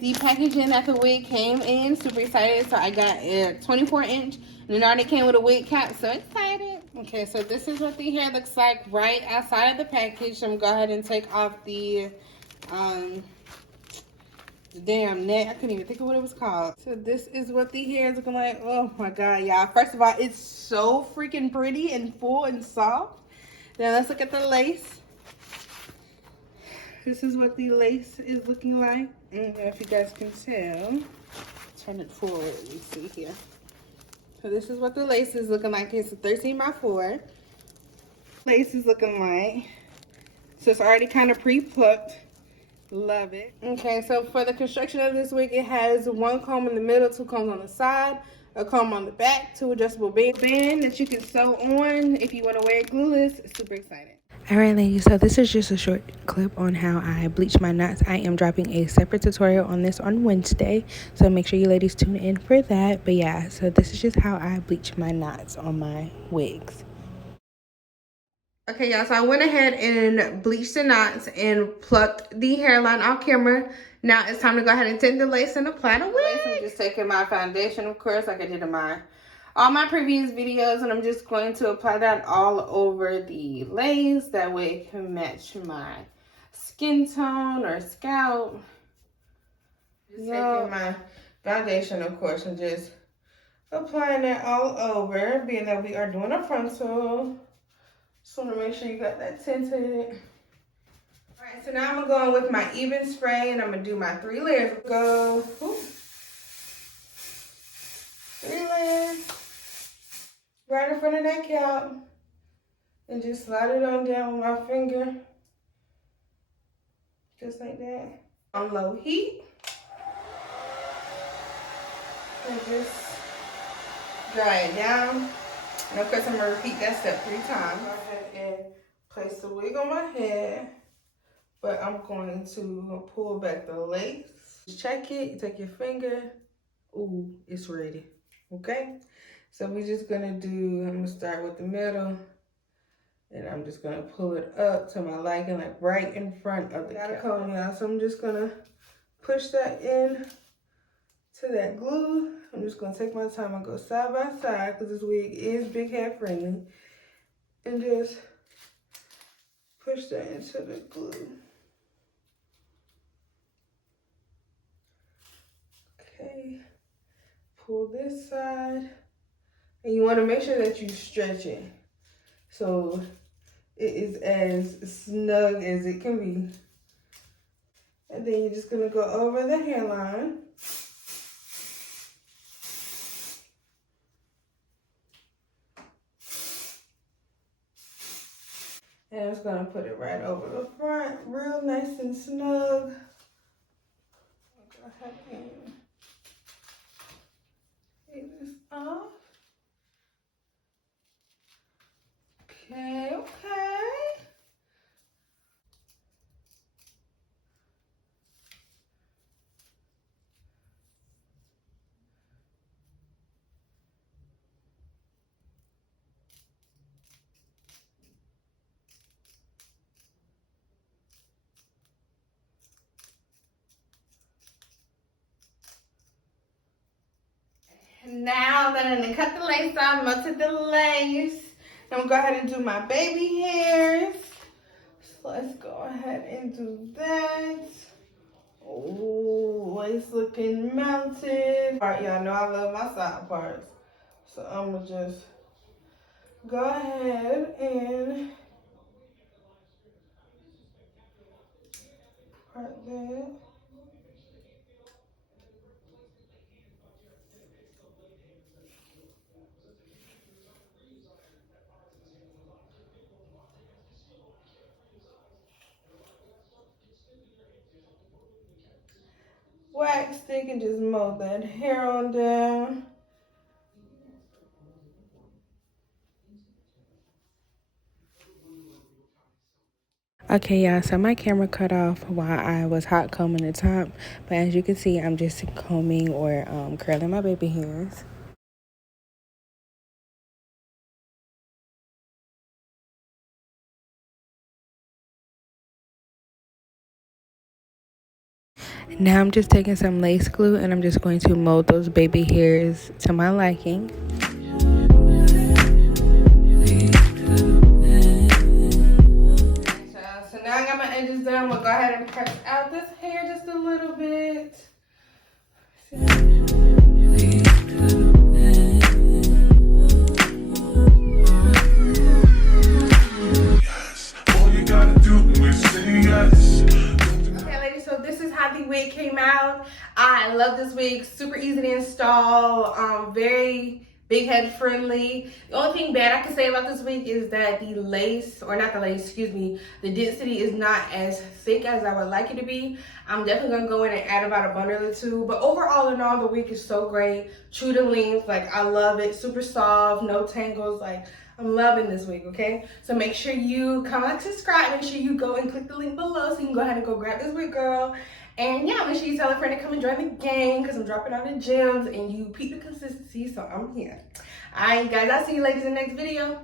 the packaging that the wig came in. Super excited. So I got a 24-inch, and it already came with a wig cap. So excited. Okay, so this is what the hair looks like right outside of the package. I'm gonna go ahead and take off the damn net. I couldn't even think of what it was called. So this is what the hair is looking like. Oh my god, y'all. First of all, it's so freaking pretty and full and soft. Now let's look at the lace. This is what the lace is looking like. I don't know if you guys can tell. Turn it forward. Let me see here. So this is what the lace is looking like. It's a 13x4. Lace is looking like. So it's already kind of pre-plucked. Love it. Okay, so for the construction of this wig, it has one comb in the middle, two combs on the side, a comb on the back, two adjustable band that you can sew on if you want to wear it glueless. Super excited. Alright ladies, so this is just a short clip on how I bleach my knots. I am dropping a separate tutorial on this on Wednesday, so make sure you ladies tune in for that. But yeah, so this is just how I bleach my knots on my wigs. Okay, y'all, so I went ahead and bleached the knots and plucked the hairline off camera. Now it's time to go ahead and tint the lace and apply the wig. I'm just taking my foundation, of course, like I did in all my previous videos, and I'm just going to apply that all over the lace. That way it can match my skin tone or scalp. Just taking my foundation, of course, and just applying that all over, being that we are doing a frontal. Just want to make sure you got that tinted. Alright, so now I'm going to go in with my even spray, and I'm going to do my 3 layers. Go. Ooh. 3 layers. Right in front of that cap. And just slide it on down with my finger. Just like that. On low heat. And just dry it down. And of course, I'm going to repeat that step 3 times. Go ahead and place the wig on my head. But I'm going to pull back the lace. Check it. You take your finger. Ooh, it's ready. Okay? So we're just going to do, I'm going to start with the middle. And I'm just going to pull it up to my liking, like right in front of the cap. Got a comb, y'all. So I'm just going to push that in to that glue. I'm just going to take my time and go side by side because this wig is big head friendly. And just push that into the glue. Okay. Pull this side. And you want to make sure that you stretch it. So it is as snug as it can be. And then you're just going to go over the hairline. And I'm just going to put it right over the front, real nice and snug. Go ahead and take this off. Okay, okay. Now that I'm gonna cut the lace off, I'm gonna take the lace. I'm gonna go ahead and do my baby hairs. So let's go ahead and do that. Oh, lace looking mounted. All right, y'all know I love my side parts. So I'm gonna just go ahead and part that. Wax stick and just mold that hair on down. Okay, y'all, so my camera cut off while I was hot combing the top. But as you can see, I'm just combing or curling my baby hairs. Now I'm just taking some lace glue and I'm just going to mold those baby hairs to my liking. So now I got my edges done. I'm gonna go ahead and press out this hair just a little bit. The wig came out. I love this wig. Super easy to install. Very big head friendly. The only thing bad I can say about this wig is that the lace, or not the lace, excuse me, the density is not as thick as I would like it to be. I'm definitely gonna go in and add about a bundle or two. But overall in all, the wig is so great. True to length, like I love it. Super soft, no tangles, like I'm loving this wig, okay? So make sure you comment, like, subscribe. Make sure you go and click the link below so you can go ahead and go grab this wig, girl. And yeah, make sure you tell a friend to come and join the gang because I'm dropping out of gems and you peep the consistency, so I'm here. All right, guys, I'll see you ladies in the next video.